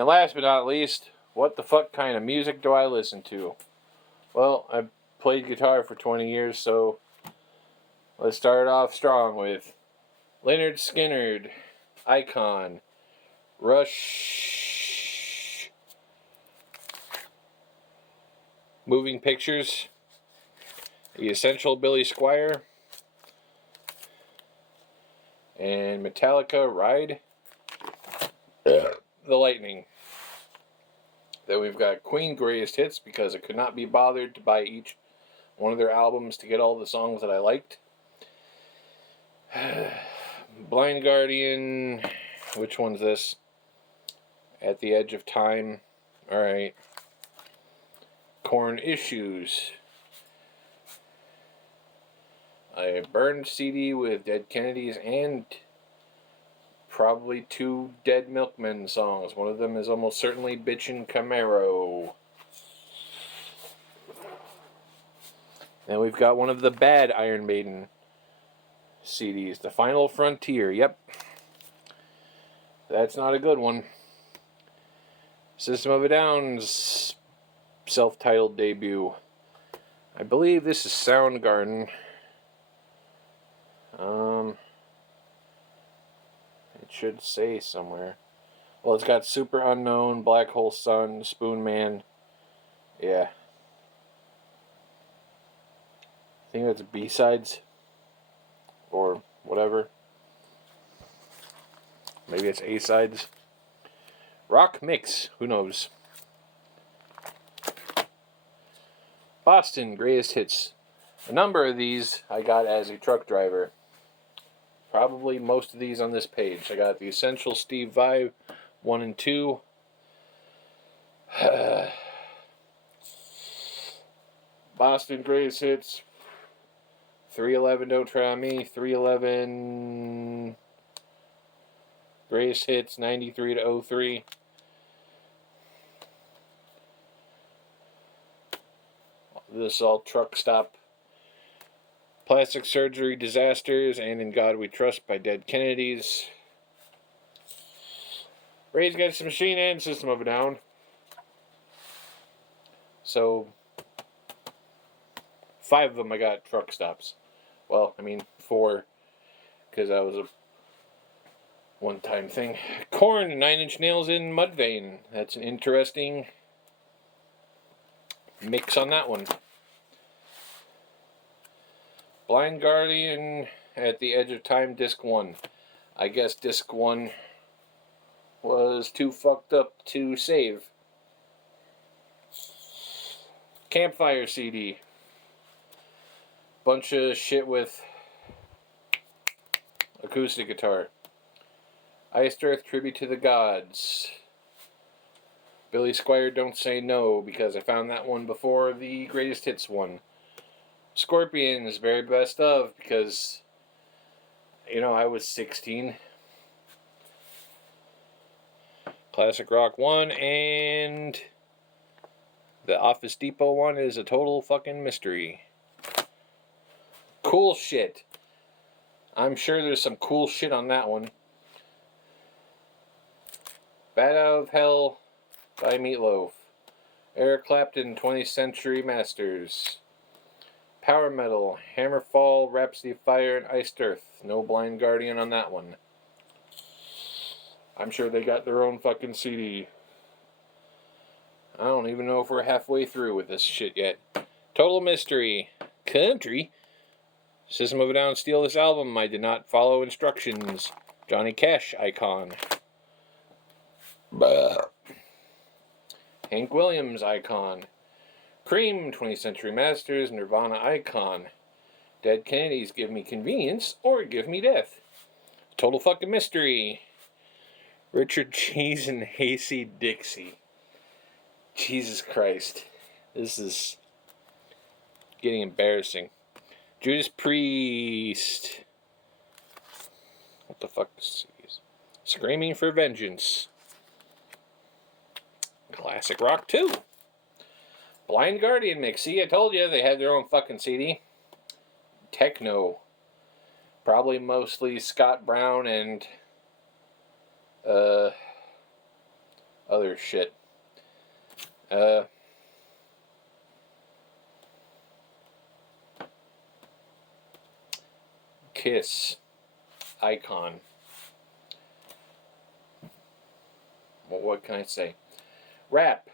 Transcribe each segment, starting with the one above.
And last but not least, what the fuck kind of music do I listen to? Well, I've played guitar for 20 years, so let's start off strong with Lynyrd Skynyrd, Icon, Rush, Moving Pictures, The Essential Billy Squier, and Metallica, Ride the Lightning. Then we've got Queen Greatest Hits, because I could not be bothered to buy each one of their albums to get all the songs that I liked. Blind Guardian, which one's this? At the Edge of Time. Alright. Korn Issues. A burned CD with Dead Kennedys and probably 2 Dead Milkmen songs. One of them is almost certainly Bitchin' Camaro. Then we've got one of the bad Iron Maiden CDs. The Final Frontier. Yep. That's not a good one. System of a Down's self-titled debut. I believe this is Soundgarden. It should say somewhere. Well, it's got Super Unknown, Black Hole Sun, Spoon Man. Yeah. I think that's B-sides. Or whatever. Maybe it's A-sides. Rock Mix. Who knows? Boston Greatest Hits. A number of these I got as a truck driver. Probably most of these on this page. I got the Essential Steve Vai 1 and 2. Boston Greatest Hits. 311 Don't Try On Me. 311 Greatest Hits 93 to 03. This is all truck stop. Plastic Surgery Disasters and In God We Trust by Dead Kennedys. Rage Against the Machine and System of a Down. So 5 of them I got truck stops. Well, I mean 4, because that was a one-time thing. Korn, 9 Inch Nails in Mudvayne. That's an interesting mix on that one. Blind Guardian, At the Edge of Time, Disc 1. I guess Disc 1 was too fucked up to save. Campfire CD. Bunch of shit with acoustic guitar. Iced Earth, Tribute to the Gods. Billy Squier, Don't Say No, because I found that one before the Greatest Hits one. Scorpions, Very Best Of, because, I was 16. Classic Rock 1, and the Office Depot one is a total fucking mystery. Cool shit. I'm sure there's some cool shit on that one. Bat Out of Hell by Meatloaf. Eric Clapton, 20th Century Masters. Power Metal, Hammerfall, Rhapsody of Fire, and Iced Earth. No Blind Guardian on that one. I'm sure they got their own fucking CD. I don't even know if we're halfway through with this shit yet. Total Mystery. Country. System of a Down, Steal This Album. I did not follow instructions. Johnny Cash, Icon. Bah. Hank Williams, Icon. Cream, 20th Century Masters, Nirvana, Icon. Dead Kennedys, Give Me Convenience or Give Me Death. Total fucking mystery. Richard Cheese and Hasty Dixie. Jesus Christ. This is getting embarrassing. Judas Priest. What the fuck is this? Screaming for Vengeance. Classic Rock 2. Blind Guardian mix. See, I told you they had their own fucking CD. Techno. Probably mostly Scott Brown and other shit. Kiss icon. Well, what can I say? Rap.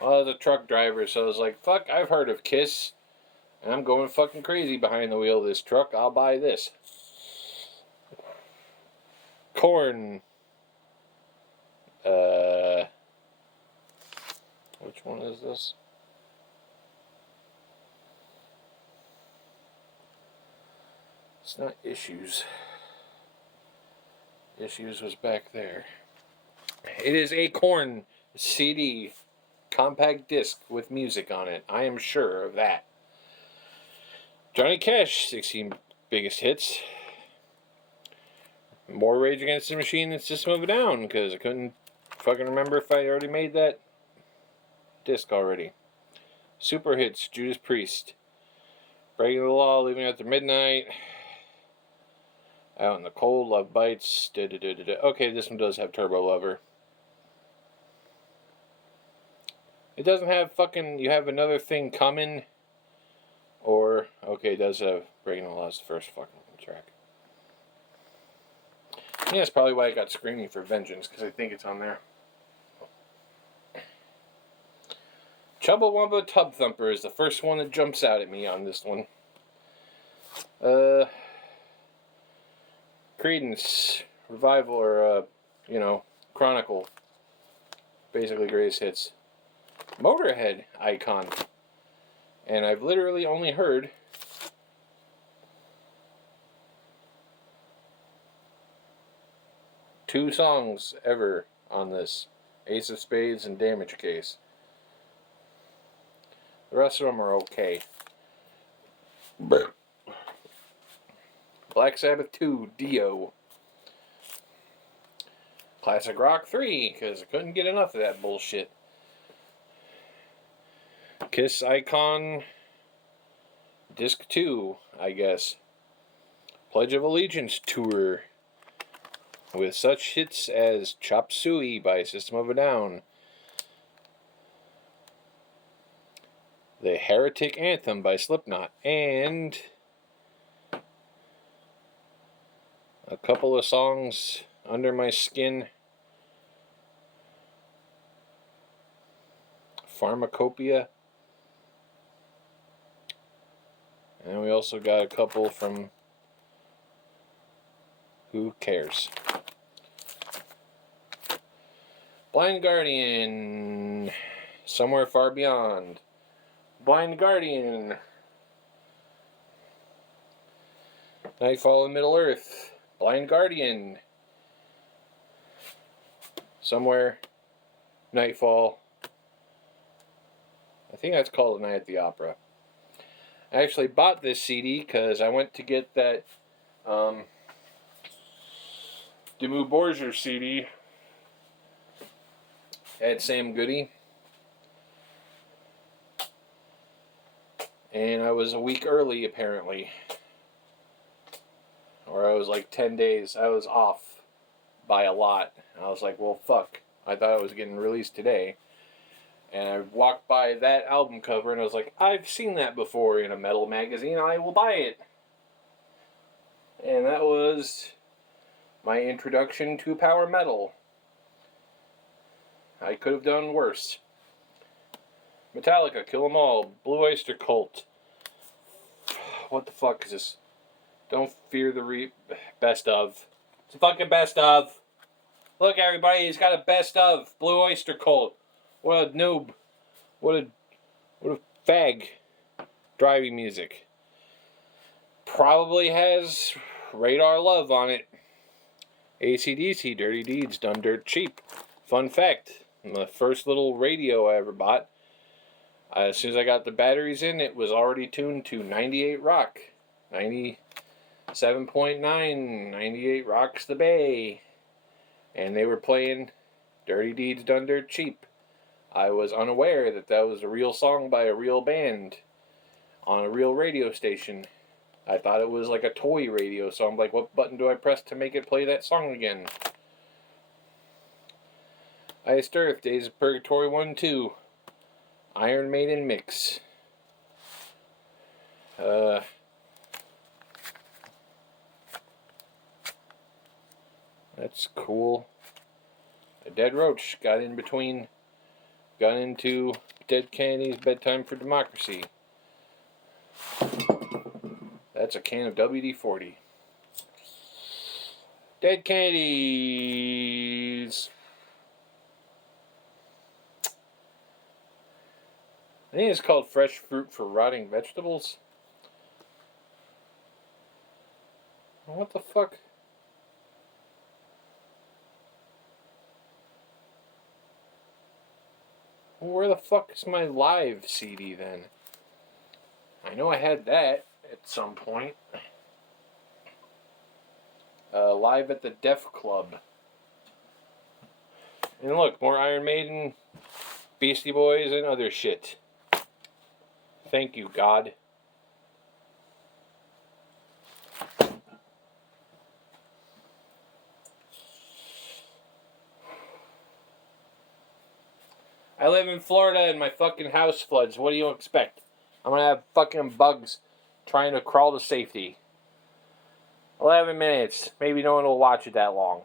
Well, I was a truck driver, so I was like, fuck, I've heard of Kiss. And I'm going fucking crazy behind the wheel of this truck. I'll buy this. Korn. Which one is this? It's not Issues. Issues was back there. It is a Korn CD. Compact disc with music on it. I am sure of that. Johnny Cash, 16 biggest hits. More Rage Against the Machine than System of a Down, because I couldn't fucking remember if I already made that disc already. Super hits, Judas Priest. Breaking the Law, Leaving After Midnight. Out in the Cold, Love Bites. Okay, this one does have Turbo Lover. It doesn't have fucking, You Have Another Thing Coming. Or, okay, it does have Breaking the Law as the first fucking track. Yeah, that's probably why I got Screaming for Vengeance, because I think it's on there. Chumbawamba Tub Thumper is the first one that jumps out at me on this one. Creedence Revival, or, Chronicle. Basically greatest hits. Motorhead icon. And I've literally only heard two songs ever on this. Ace of Spades and Damage Case. The rest of them are okay. Black Sabbath 2, Dio. Classic Rock 3, because I couldn't get enough of that bullshit. Kiss Icon Disc 2, I guess. Pledge of Allegiance Tour, with such hits as Chop Suey by System of a Down, The Heretic Anthem by Slipknot, and a couple of songs, Under My Skin, Pharmacopoeia, and we also got a couple from Who Cares? Blind Guardian, Somewhere Far Beyond. Blind Guardian, Nightfall in Middle Earth. Blind Guardian, Somewhere, Nightfall. I think that's called A Night at the Opera. I actually bought this CD because I went to get that Dimmu Borgir CD at Sam Goody. And I was a week early, apparently. Or I was like 10 days. I was off by a lot. I was like, well, fuck. I thought it was getting released today. And I walked by that album cover and I was like, I've seen that before in a metal magazine. I will buy it. And that was my introduction to power metal. I could have done worse. Metallica, Kill 'Em All, Blue Oyster Cult. What the fuck is this? Don't Fear the Best of. It's a fucking best of. Look, everybody, he's got a best of. Blue Oyster Cult. What a noob. What a fag. Driving music. Probably has Radar Love on it. AC/DC, Dirty Deeds, Dumb Dirt Cheap. Fun fact, the first little radio I ever bought, as soon as I got the batteries in, it was already tuned to 98 Rock. 97.9, 98 Rocks the Bay. And they were playing Dirty Deeds, Done Dirt Cheap. I was unaware that that was a real song by a real band on a real radio station. I thought it was like a toy radio, so I'm like, what button do I press to make it play that song again? Iced Earth, Days of Purgatory 1 2. Iron Maiden mix. That's cool. A dead roach got into Dead Kennedy's Bedtime for Democracy. That's a can of WD-40. Dead Kennedys. I think it's called Fresh Fruit for Rotting Vegetables. What the fuck? Where the fuck is my live CD then? I know I had that at some point. Live at the Def Club. And look, more Iron Maiden, Beastie Boys, and other shit. Thank you, God. I live in Florida and my fucking house floods. What do you expect? I'm gonna have fucking bugs trying to crawl to safety. 11 minutes. Maybe no one will watch it that long.